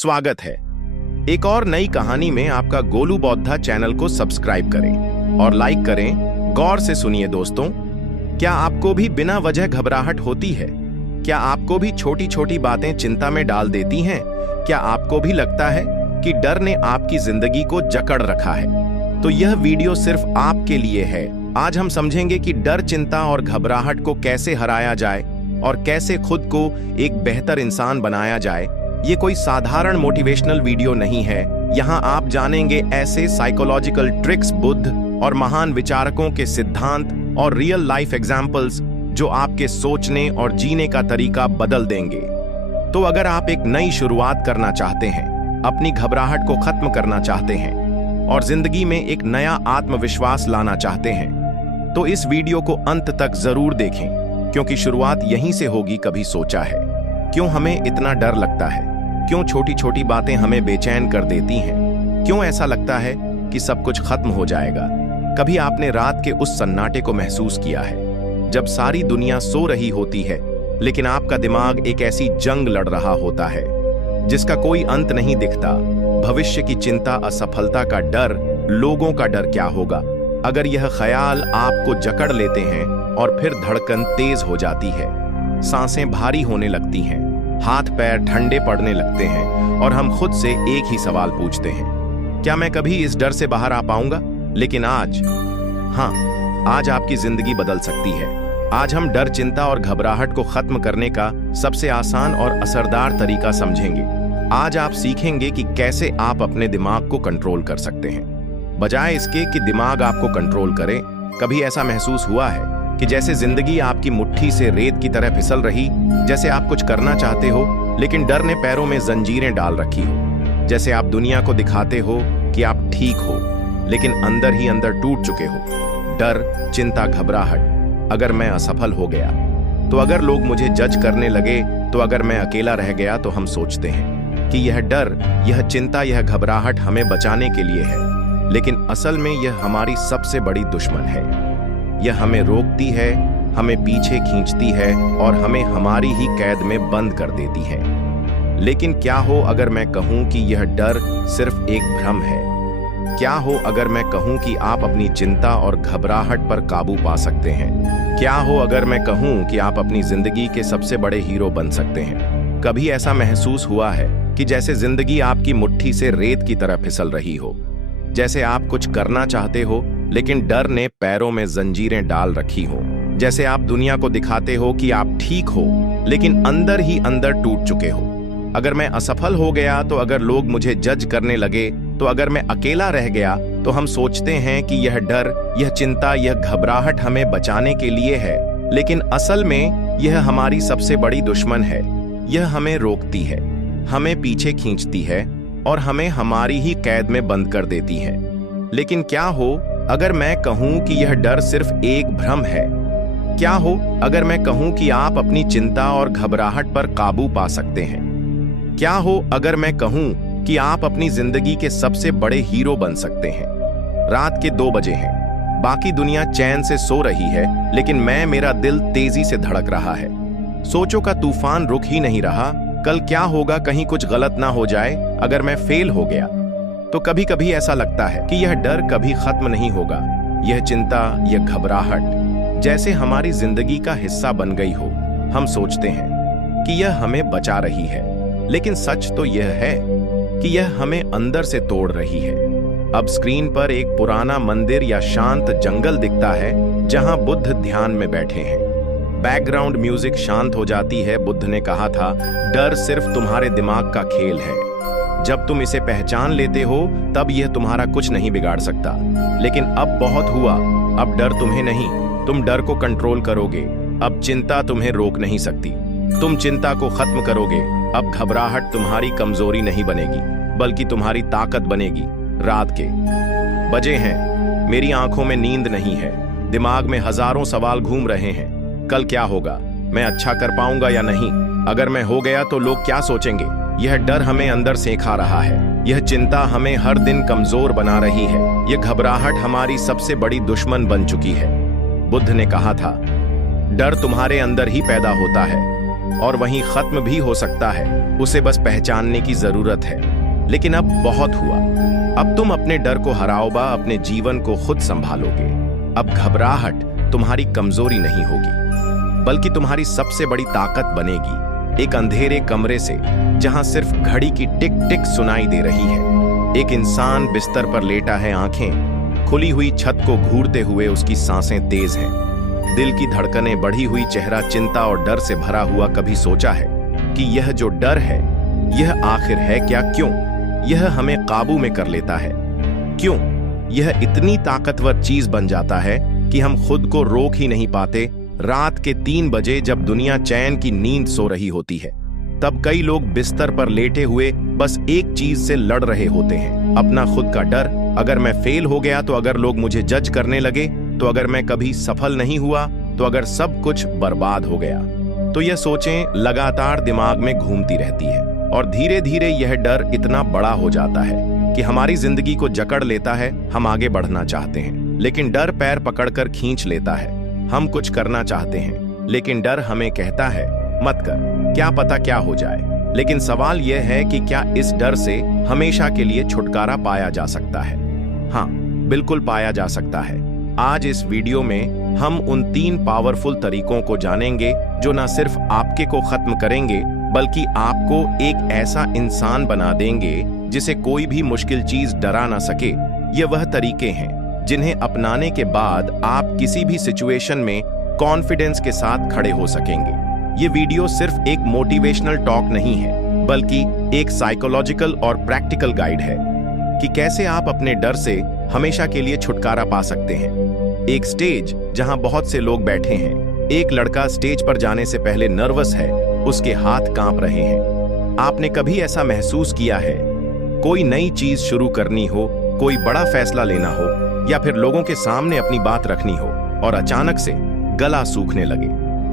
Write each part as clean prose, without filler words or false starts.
स्वागत है। एक और नई कहानी में आपका गोलू बौद्धा चैनल को सब्सक्राइब करें और लाइक करें। गौर से सुनिए दोस्तों, क्या आपको भी बिना वजह घबराहट होती है? क्या आपको भी छोटी छोटी बातें चिंता में डाल देती हैं? क्या आपको भी लगता है कि डर ने आपकी जिंदगी को जकड़ रखा है? तो यह वीडियो सिर्फ आपके लिए है। आज हम समझेंगे कि डर, चिंता और घबराहट को कैसे हराया जाए और कैसे खुद को एक बेहतर इंसान बनाया जाए। ये कोई साधारण मोटिवेशनल वीडियो नहीं है। यहाँ आप जानेंगे ऐसे साइकोलॉजिकल ट्रिक्स, बुद्ध और महान विचारकों के सिद्धांत और रियल लाइफ एग्जाम्पल्स जो आपके सोचने और जीने का तरीका बदल देंगे। तो अगर आप एक नई शुरुआत करना चाहते हैं, अपनी घबराहट को खत्म करना चाहते हैं और जिंदगी में एक नया आत्मविश्वास लाना चाहते हैं, तो इस वीडियो को अंत तक जरूर देखें, क्योंकि शुरुआत यहीं से होगी। कभी सोचा है क्यों हमें इतना डर लगता है? क्यों छोटी छोटी बातें हमें बेचैन कर देती हैं? क्यों ऐसा लगता है कि सब कुछ खत्म हो जाएगा? कभी आपने रात के उस सन्नाटे को महसूस किया है जब सारी दुनिया सो रही होती है, लेकिन आपका दिमाग एक ऐसी जंग लड़ रहा होता है जिसका कोई अंत नहीं दिखता? भविष्य की चिंता, असफलता का डर, लोगों का डर क्या होगा अगर यह ख्याल आपको जकड़ लेते हैं, और फिर धड़कन तेज हो जाती है, सांसें भारी होने लगती हैं, हाथ पैर ठंडे पड़ने लगते हैं और हम खुद से एक ही सवाल पूछते हैं, क्या मैं कभी इस डर से बाहर आ पाऊंगा? लेकिन आज, हाँ, आज आपकी जिंदगी बदल सकती है। आज हम डर, चिंता और घबराहट को खत्म करने का सबसे आसान और असरदार तरीका समझेंगे। आज आप सीखेंगे कि कैसे आप अपने दिमाग को कंट्रोल कर सकते हैं, बजाय इसके कि दिमाग आपको कंट्रोल करे। कभी ऐसा महसूस हुआ है कि जैसे जिंदगी आपकी मुट्ठी से रेत की तरह फिसल रही, जैसे आप कुछ करना चाहते हो लेकिन डर ने पैरों में जंजीरें डाल रखी हो, जैसे आप दुनिया को दिखाते हो कि आप ठीक हो, लेकिन अंदर ही अंदर टूट चुके हो? डर, चिंता, घबराहट। अगर मैं असफल हो गया तो, अगर लोग मुझे जज करने लगे तो, अगर मैं अकेला रह गया तो हम सोचते हैं कि यह डर, यह चिंता, यह घबराहट हमें बचाने के लिए है, लेकिन असल में यह हमारी सबसे बड़ी दुश्मन है। यह हमें रोकती है, हमें पीछे खींचती है और हमें हमारी ही कैद में बंद कर देती है। लेकिन क्या हो अगर मैं कहूं कि यह डर सिर्फ एक भ्रम है? क्या हो अगर मैं कहूं कि आप अपनी चिंता और घबराहट पर काबू पा सकते हैं? क्या हो अगर मैं कहूं कि आप अपनी जिंदगी के सबसे बड़े हीरो बन सकते हैं? कभी ऐसा महसूस हुआ है कि जैसे जिंदगी आपकी मुट्ठी से रेत की तरह फिसल रही हो, जैसे आप कुछ करना चाहते हो लेकिन डर ने पैरों में जंजीरें डाल रखी हो, जैसे आप दुनिया को दिखाते हो कि आप ठीक हो, लेकिन अंदर ही अंदर टूट चुके हो? अगर मैं असफल हो गया तो, अगर लोग मुझे जज करने लगे तो, अगर मैं अकेला रह गया तो हम सोचते हैं कि यह डर, यह चिंता, यह घबराहट हमें बचाने के लिए है, लेकिन असल में यह हमारी सबसे बड़ी दुश्मन है। यह हमें रोकती है, हमें पीछे खींचती है और हमें हमारी ही कैद में बंद कर देती है। लेकिन क्या हो अगर मैं कहूं कि यह डर सिर्फ एक भ्रम है? क्या हो अगर मैं कहूं कि आप अपनी चिंता और घबराहट पर काबू पा सकते हैं? क्या हो अगर मैं कहूं कि आप अपनी जिंदगी के सबसे बड़े हीरो बन सकते हैं? रात के 2 बजे हैं, बाकी दुनिया चैन से सो रही है, लेकिन मेरा दिल तेजी से धड़क रहा है। सोचों का तूफान रुक ही नहीं रहा। कल क्या होगा, कहीं कुछ गलत ना हो जाए? अगर मैं फेल हो गया तो? कभी कभी ऐसा लगता है कि यह डर कभी खत्म नहीं होगा। यह चिंता, यह घबराहट जैसे हमारी जिंदगी का हिस्सा बन गई हो। हम सोचते हैं कि यह हमें बचा रही है, लेकिन सच तो यह है कि यह हमें अंदर से तोड़ रही है। अब स्क्रीन पर एक पुराना मंदिर या शांत जंगल दिखता है जहां बुद्ध ध्यान में बैठे हैं। बैकग्राउंड म्यूजिक शांत हो जाती है। बुद्ध ने कहा था, डर सिर्फ तुम्हारे दिमाग का खेल है। जब तुम इसे पहचान लेते हो तब यह तुम्हारा कुछ नहीं बिगाड़ सकता। लेकिन अब बहुत हुआ। अब डर तुम्हें नहीं, तुम डर को कंट्रोल करोगे। अब चिंता तुम्हें रोक नहीं सकती, तुम चिंता को खत्म करोगे। अब घबराहट तुम्हारी कमजोरी नहीं बनेगी, बल्कि तुम्हारी ताकत बनेगी। रात के बजे हैं, मेरी आंखों में नींद नहीं है, दिमाग में हजारों सवाल घूम रहे हैं। कल क्या होगा? मैं अच्छा कर पाऊंगा या नहीं? अगर मैं हो गया तो लोग क्या सोचेंगे? यह डर हमें अंदर से खा रहा है। यह चिंता हमें हर दिन कमजोर बना रही है। यह घबराहट हमारी सबसे बड़ी दुश्मन बन चुकी है। बुद्ध ने कहा था, डर तुम्हारे अंदर ही पैदा होता है, और वहीं खत्म भी हो सकता है। उसे बस पहचानने की जरूरत है। लेकिन अब बहुत हुआ। अब तुम अपने डर को हराओबा, अपने जीवन को खुद संभालोगे। अब घबराहट तुम्हारी कमजोरी नहीं होगी, बल्कि तुम्हारी सबसे बड़ी ताकत बनेगी। एक अंधेरे कमरे से, जहां सिर्फ घड़ी की टिक टिक सुनाई दे रही है, एक इंसान बिस्तर पर लेटा है, आंखें खुली हुई छत को घूरते हुए उसकी सांसें तेज हैं, दिल की धड़कनें बढ़ी हुई, चेहरा चिंता और डर से भरा हुआ। कभी सोचा है कि यह जो डर है, यह आखिर है क्या? क्यों यह हमें काबू में कर लेता है? क्यों यह इतनी ताकतवर चीज बन जाता है कि हम खुद को रोक ही नहीं पाते? रात के 3 बजे जब दुनिया चैन की नींद सो रही होती है, तब कई लोग बिस्तर पर लेटे हुए बस एक चीज से लड़ रहे होते हैं, अपना खुद का डर। अगर मैं फेल हो गया तो, अगर लोग मुझे जज करने लगे तो, अगर मैं कभी सफल नहीं हुआ तो, अगर सब कुछ बर्बाद हो गया तो। यह सोचें लगातार दिमाग में घूमती रहती है और धीरे धीरे यह डर इतना बड़ा हो जाता है कि हमारी जिंदगी को जकड़ लेता है। हम आगे बढ़ना चाहते हैं, लेकिन डर पैर पकड़कर खींच लेता है। हम कुछ करना चाहते हैं, लेकिन डर हमें कहता है मत कर, क्या पता क्या हो जाए। लेकिन सवाल यह है कि क्या इस डर से हमेशा के लिए छुटकारा पाया जा सकता है? हाँ, बिल्कुल पाया जा सकता है। आज इस वीडियो में हम उन 3 पावरफुल तरीकों को जानेंगे जो न सिर्फ आपके को खत्म करेंगे, बल्कि आपको एक ऐसा इंसान बना देंगे जिसे कोई भी मुश्किल चीज डरा ना सके। ये वह तरीके हैं जिन्हें अपनाने के बाद आप किसी भी सिचुएशन में कॉन्फिडेंस के साथ खड़े हो सकेंगे। ये वीडियो सिर्फ एक मोटिवेशनल टॉक नहीं है, बल्कि एक साइकोलॉजिकल और प्रैक्टिकल गाइड है कि कैसे आप अपने डर से हमेशा के लिए छुटकारा पा सकते हैं। एक स्टेज जहां बहुत से लोग बैठे हैं। एक लड़का स्टेज पर जाने से पहले नर्वस है, उसके हाथ कांप रहे हैं। आपने कभी ऐसा महसूस किया है? कोई नई चीज शुरू करनी हो, कोई बड़ा फैसला लेना हो, या फिर लोगों के सामने अपनी बात रखनी हो, और अचानक से गला सूखने लगे,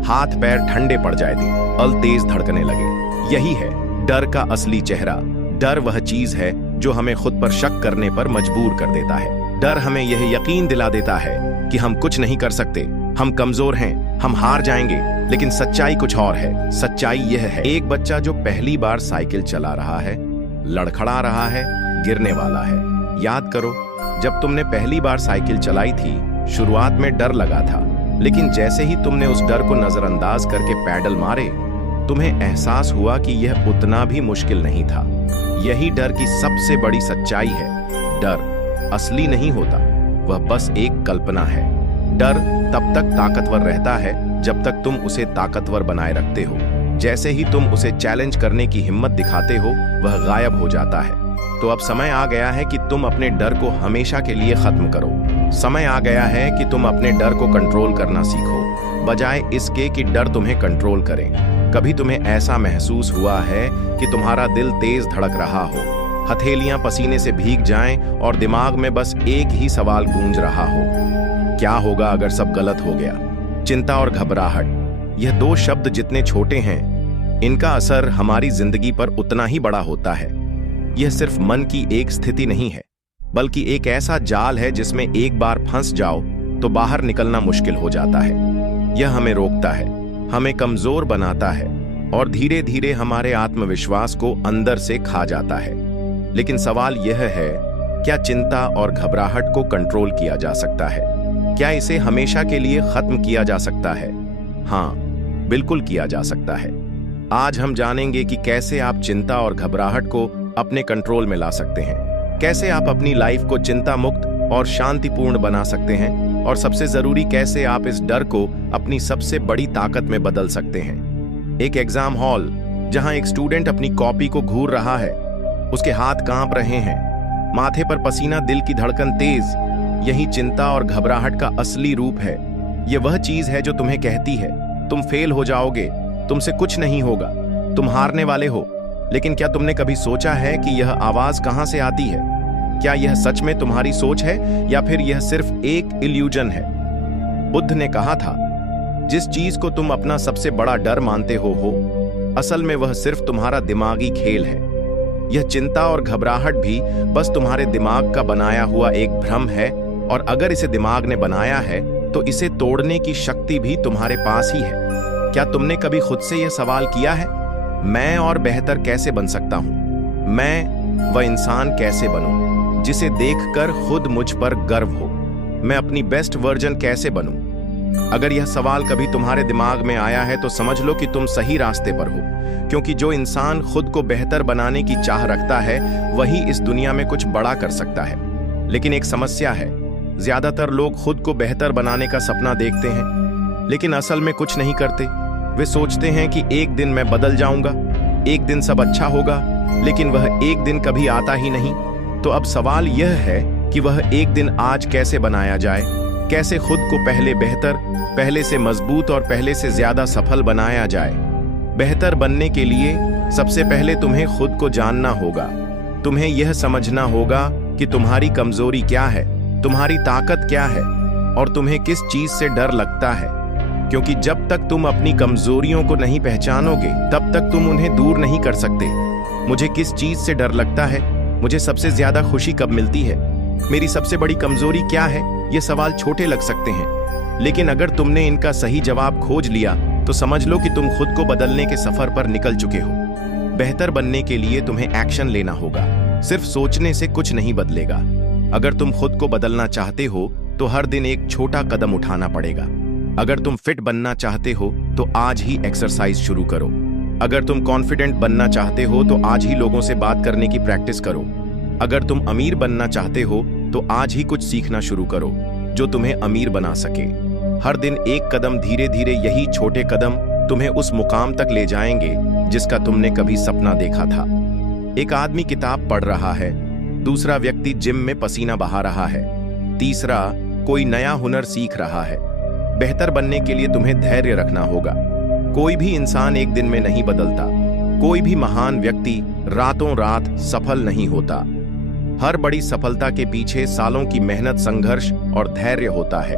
हाथ पैर ठंडे पड़ जाए थे, दिल तेज धड़कने लगे। यही है डर का असली चेहरा। डर वह चीज है जो हमें खुद पर शक करने पर मजबूर कर देता है। डर हमें यह यकीन दिला देता है कि हम कुछ नहीं कर सकते, हम कमजोर हैं, हम हार जाएंगे। लेकिन सच्चाई कुछ और है। सच्चाई यह है, एक बच्चा जो पहली बार साइकिल चला रहा है, लड़खड़ा रहा है, गिरने वाला है। याद करो, जब तुमने पहली बार साइकिल चलाई थी, शुरुआत में डर लगा था, लेकिन जैसे ही तुमने उस डर को नजरअंदाज करके पैडल मारे, तुम्हें एहसास हुआ कि यह उतना भी मुश्किल नहीं था। यही डर की सबसे बड़ी सच्चाई है। डर असली नहीं होता, वह बस एक कल्पना है। डर तब तक ताकतवर रहता है जब तक तुम उसे ताकतवर बनाए रखते हो। जैसे ही तुम उसे चैलेंज करने की हिम्मत दिखाते हो, वह गायब हो जाता है। तो अब समय आ गया है कि तुम अपने डर को हमेशा के लिए खत्म करो। समय आ गया है कि तुम अपने डर को कंट्रोल करना सीखो, बजाय इसके कि डर तुम्हें कंट्रोल करे। कभी तुम्हें ऐसा महसूस हुआ है कि तुम्हारा दिल तेज धड़क रहा हो, हथेलियां पसीने से भीग जाएं और दिमाग में बस एक ही सवाल गूंज रहा हो, क्या होगा अगर सब गलत हो गया? चिंता और घबराहट, यह 2 शब्द जितने छोटे हैं, इनका असर हमारी जिंदगी पर उतना ही बड़ा होता है। यह सिर्फ मन की एक स्थिति नहीं है, बल्कि एक ऐसा जाल है जिसमें एक बार फंस जाओ तो बाहर निकलना मुश्किल हो जाता है। यह हमें रोकता है, हमें कमजोर बनाता है और धीरे धीरे हमारे आत्मविश्वास को अंदर से खा जाता है। लेकिन सवाल यह है, क्या चिंता और घबराहट को कंट्रोल किया जा सकता है? क्या इसे हमेशा के लिए खत्म किया जा सकता है? हाँ, बिल्कुल किया जा सकता है। आज हम जानेंगे कि कैसे आप चिंता और घबराहट को अपने कंट्रोल में ला सकते हैं, कैसे आप अपनी लाइफ को चिंता मुक्त और शांतिपूर्ण बना सकते हैं, और सबसे जरूरी, कैसे आप इस डर को अपनी सबसे बड़ी ताकत में बदल सकते हैं। एक एग्जाम हॉल जहां एक स्टूडेंट अपनी कॉपी को घूर रहा है, उसके हाथ कांप रहे हैं, माथे पर पसीना, दिल की धड़कन तेज। यही चिंता और घबराहट का असली रूप है। यह वह चीज है जो तुम्हें कहती है तुम फेल हो जाओगे, तुमसे कुछ नहीं होगा, तुम हारने वाले हो। लेकिन क्या तुमने कभी सोचा है कि यह आवाज कहां से आती है? क्या यह सच में तुम्हारी सोच है या फिर यह सिर्फ एक इल्यूजन है? बुद्ध ने कहा था, जिस चीज को तुम अपना सबसे बड़ा डर मानते हो, असल में वह सिर्फ तुम्हारा दिमागी खेल है। यह चिंता और घबराहट भी बस तुम्हारे दिमाग का बनाया हुआ एक भ्रम है, और अगर इसे दिमाग ने बनाया है तो इसे तोड़ने की शक्ति भी तुम्हारे पास ही है। क्या तुमने कभी खुद से यह सवाल किया है, मैं और बेहतर कैसे बन सकता हूं? मैं वह इंसान कैसे बनूं जिसे देखकर खुद मुझ पर गर्व हो? मैं अपनी बेस्ट वर्जन कैसे बनूं? अगर यह सवाल कभी तुम्हारे दिमाग में आया है तो समझ लो कि तुम सही रास्ते पर हो, क्योंकि जो इंसान खुद को बेहतर बनाने की चाह रखता है वही इस दुनिया में कुछ बड़ा कर सकता है। लेकिन एक समस्या है, ज्यादातर लोग खुद को बेहतर बनाने का सपना देखते हैं लेकिन असल में कुछ नहीं करते। वे सोचते हैं कि एक दिन मैं बदल जाऊंगा, एक दिन सब अच्छा होगा, लेकिन वह एक दिन कभी आता ही नहीं। तो अब सवाल यह है कि वह एक दिन आज कैसे बनाया जाए, कैसे खुद को पहले बेहतर, पहले से मजबूत और पहले से ज्यादा सफल बनाया जाए। बेहतर बनने के लिए सबसे पहले तुम्हें खुद को जानना होगा। तुम्हें यह समझना होगा कि तुम्हारी कमजोरी क्या है, तुम्हारी ताकत क्या है और तुम्हें किस चीज से डर लगता है। क्योंकि जब तक तुम अपनी कमजोरियों को नहीं पहचानोगे तब तक तुम उन्हें दूर नहीं कर सकते। मुझे किस चीज से डर लगता है, मुझे सबसे ज्यादा खुशी कब मिलती है, मेरी सबसे बड़ी कमजोरी क्या है, ये सवाल छोटे लग सकते हैं, लेकिन अगर तुमने इनका सही जवाब खोज लिया तो समझ लो कि तुम खुद को बदलने के सफर पर निकल चुके हो। बेहतर बनने के लिए तुम्हें एक्शन लेना होगा, सिर्फ सोचने से कुछ नहीं बदलेगा। अगर तुम खुद को बदलना चाहते हो तो हर दिन एक छोटा कदम उठाना पड़ेगा। अगर तुम फिट बनना चाहते हो तो आज ही एक्सरसाइज शुरू करो। अगर तुम कॉन्फिडेंट बनना चाहते हो तो आज ही लोगों से बात करने की प्रैक्टिस करो। अगर तुम अमीर बनना चाहते हो तो आज ही कुछ सीखना शुरू करो जो तुम्हें अमीर बना सके। हर दिन एक कदम, धीरे धीरे यही छोटे कदम तुम्हें उस मुकाम तक ले जाएंगे जिसका तुमने कभी सपना देखा था। एक आदमी किताब पढ़ रहा है, दूसरा व्यक्ति जिम में पसीना बहा रहा है, तीसरा कोई नया हुनर सीख रहा है। बेहतर बनने के लिए तुम्हें धैर्य रखना होगा। कोई भी इंसान एक दिन में नहीं बदलता, कोई भी महान व्यक्ति रातों रात सफल नहीं होता। हर बड़ी सफलता के पीछे सालों की मेहनत, संघर्ष और धैर्य होता है।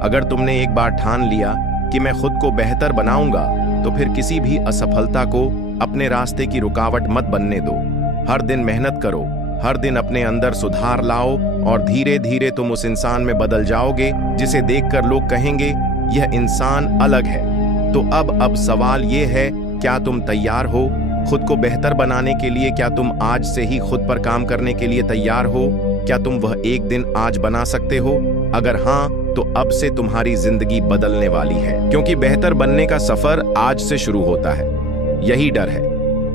अगर तुमने एक बार ठान लिया कि मैं खुद को बेहतर बनाऊंगा तो फिर किसी भी असफलता को अपने रास्ते की रुकावट मत बनने दो। हर दिन मेहनत करो, हर दिन अपने अंदर सुधार लाओ और धीरे धीरे तुम उस इंसान में बदल जाओगे जिसे देखकर लोग कहेंगे यह इंसान अलग है। तो अब सवाल ये है, क्या तुम तैयार हो खुद को बेहतर बनाने के लिए? क्या तुम आज से ही खुद पर काम करने के लिए तैयार हो? क्या तुम वह एक दिन आज बना सकते हो? अगर हाँ, तो अब से तुम्हारी जिंदगी बदलने वाली है, क्योंकि बेहतर बनने का सफर आज से शुरू होता है। यही डर है,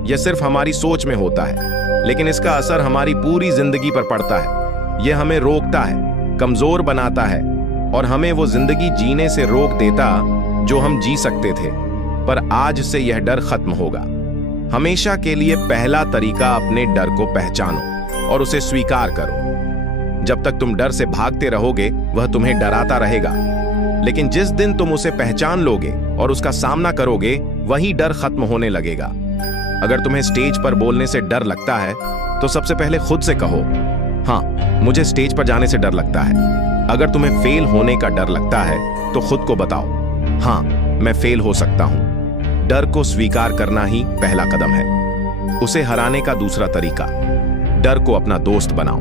यह सिर्फ हमारी सोच में होता है, लेकिन इसका असर हमारी पूरी जिंदगी पर पड़ता है। यह हमें रोकता है, कमजोर बनाता है और हमें वो जिंदगी जीने से रोक देता जो हम जी सकते थे। पर आज से यह डर खत्म होगा। हमेशा के लिए पहला तरीका, अपने डर को पहचानो और उसे स्वीकार करो। जब तक तुम डर से भागते रहोगे वह तुम्हें डराता रहेगा, लेकिन जिस दिन तुम उसे पहचान लोगे और उसका सामना करोगे वही डर खत्म होने लगेगा। अगर तुम्हें स्टेज पर बोलने से डर लगता है तो सबसे पहले खुद से कहो, हाँ, मुझे स्टेज पर जाने से डर लगता है। अगर तुम्हें फेल होने का डर लगता है तो खुद को बताओ, हाँ, मैं फेल हो सकता हूं। डर को स्वीकार करना ही पहला कदम है। उसे हराने का दूसरा तरीका, डर को अपना दोस्त बनाओ।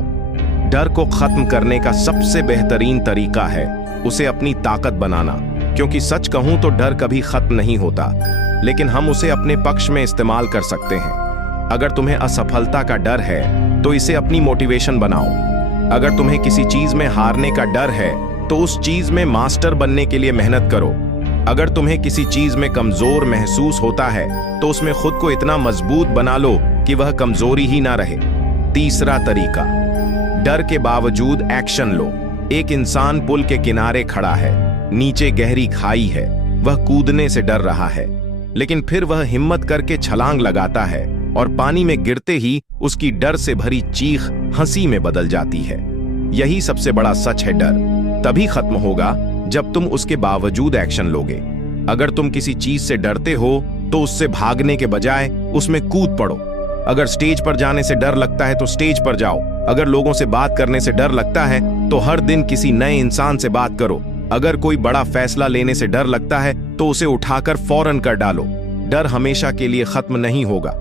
डर को खत्म करने का सबसे बेहतरीन तरीका है उसे अपनी ताकत बनाना, क्योंकि सच कहूं तो डर कभी खत्म नहीं होता, लेकिन हम उसे अपने पक्ष में इस्तेमाल कर सकते हैं। अगर तुम्हें असफलता का डर है तो इसे अपनी मोटिवेशन बनाओ। अगर तुम्हें किसी चीज में हारने का डर है तो उस चीज में मास्टर बनने के लिए मेहनत करो। अगर तुम्हें किसी चीज में कमजोर महसूस होता है तो उसमें खुद को इतना मजबूत बना लो कि वह कमजोरी ही ना रहे। तीसरा तरीका, डर के बावजूद एक्शन लो। एक इंसान पुल के किनारे खड़ा है, नीचे गहरी खाई है, वह कूदने से डर रहा है, लेकिन फिर वह हिम्मत करके छलांग लगाता है और पानी में गिरते ही उसकी डर से भरी चीख हंसी में बदल जाती है। यही सबसे बड़ा सच है, डर तभी खत्म होगा जब तुम उसके बावजूद एक्शन लोगे। अगर तुम किसी चीज से डरते हो तो उससे भागने के बजाय उसमें कूद पड़ो। अगर स्टेज पर जाने से डर लगता है तो स्टेज पर जाओ। अगर लोगों से बात करने से डर लगता है तो हर दिन किसी नए इंसान से बात करो। अगर कोई बड़ा फैसला लेने से डर लगता है तो उसे उठाकर फौरन कर डालो। डर हमेशा के लिए खत्म नहीं होगा,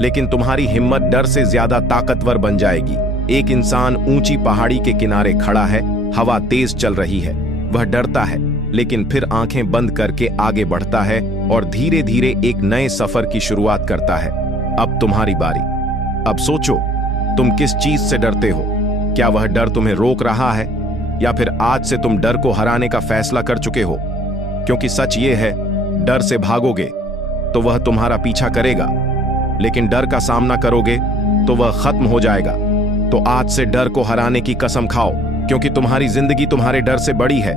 लेकिन तुम्हारी हिम्मत डर से ज्यादा ताकतवर बन जाएगी। एक इंसान ऊंची पहाड़ी के किनारे खड़ा है, हवा तेज चल रही है, वह डरता है, लेकिन फिर आंखें बंद करके आगे बढ़ता है और धीरे धीरे एक नए सफर की शुरुआत करता है। अब तुम्हारी बारी। अब सोचो, तुम किस चीज से डरते हो? क्या वह डर तुम्हें रोक रहा है, या फिर आज से तुम डर को हराने का फैसला कर चुके हो? क्योंकि सच ये है, डर से भागोगे तो वह तुम्हारा पीछा करेगा, लेकिन डर का सामना करोगे तो वह खत्म हो जाएगा। तो आज से डर को हराने की कसम खाओ, क्योंकि तुम्हारी जिंदगी तुम्हारे डर से बड़ी है,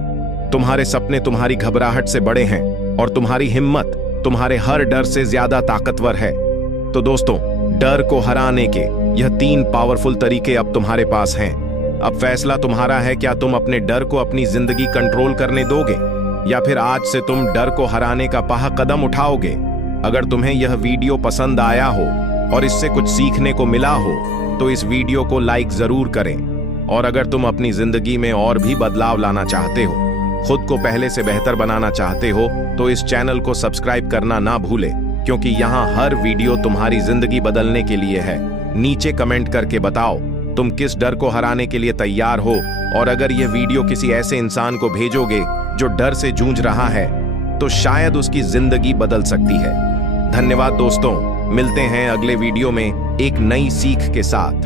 तुम्हारे सपने तुम्हारी घबराहट से बड़े हैं, और तुम्हारी हिम्मत तुम्हारे हर डर से ज्यादा ताकतवर है। तो दोस्तों, डर को हराने के यह 3 पावरफुल तरीके अब तुम्हारे पास हैं। अब फैसला तुम्हारा है, क्या तुम अपने डर को अपनी जिंदगी कंट्रोल करने दोगे, या फिर आज से तुम डर को हराने का पहला कदम उठाओगे। अगर तुम्हें यह वीडियो पसंद आया हो और इससे कुछ सीखने को मिला हो तो इस वीडियो को लाइक जरूर करें। और अगर तुम अपनी जिंदगी में और भी बदलाव लाना चाहते हो, खुद को पहले से बेहतर बनाना चाहते हो, तो इस चैनल को सब्सक्राइब करना ना भूलें, क्योंकि यहाँ हर वीडियो तुम्हारी जिंदगी बदलने के लिए है। नीचे कमेंट करके बताओ तुम किस डर को हराने के लिए तैयार हो, और अगर यह वीडियो किसी ऐसे इंसान को भेजोगे जो डर से जूझ रहा है तो शायद उसकी जिंदगी बदल सकती है। धन्यवाद दोस्तों, मिलते हैं अगले वीडियो में एक नई सीख के साथ।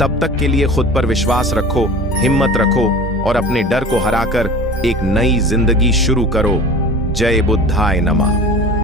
तब तक के लिए खुद पर विश्वास रखो, हिम्मत रखो और अपने डर को हराकर एक नई जिंदगी शुरू करो। जय बुद्धाय नमः।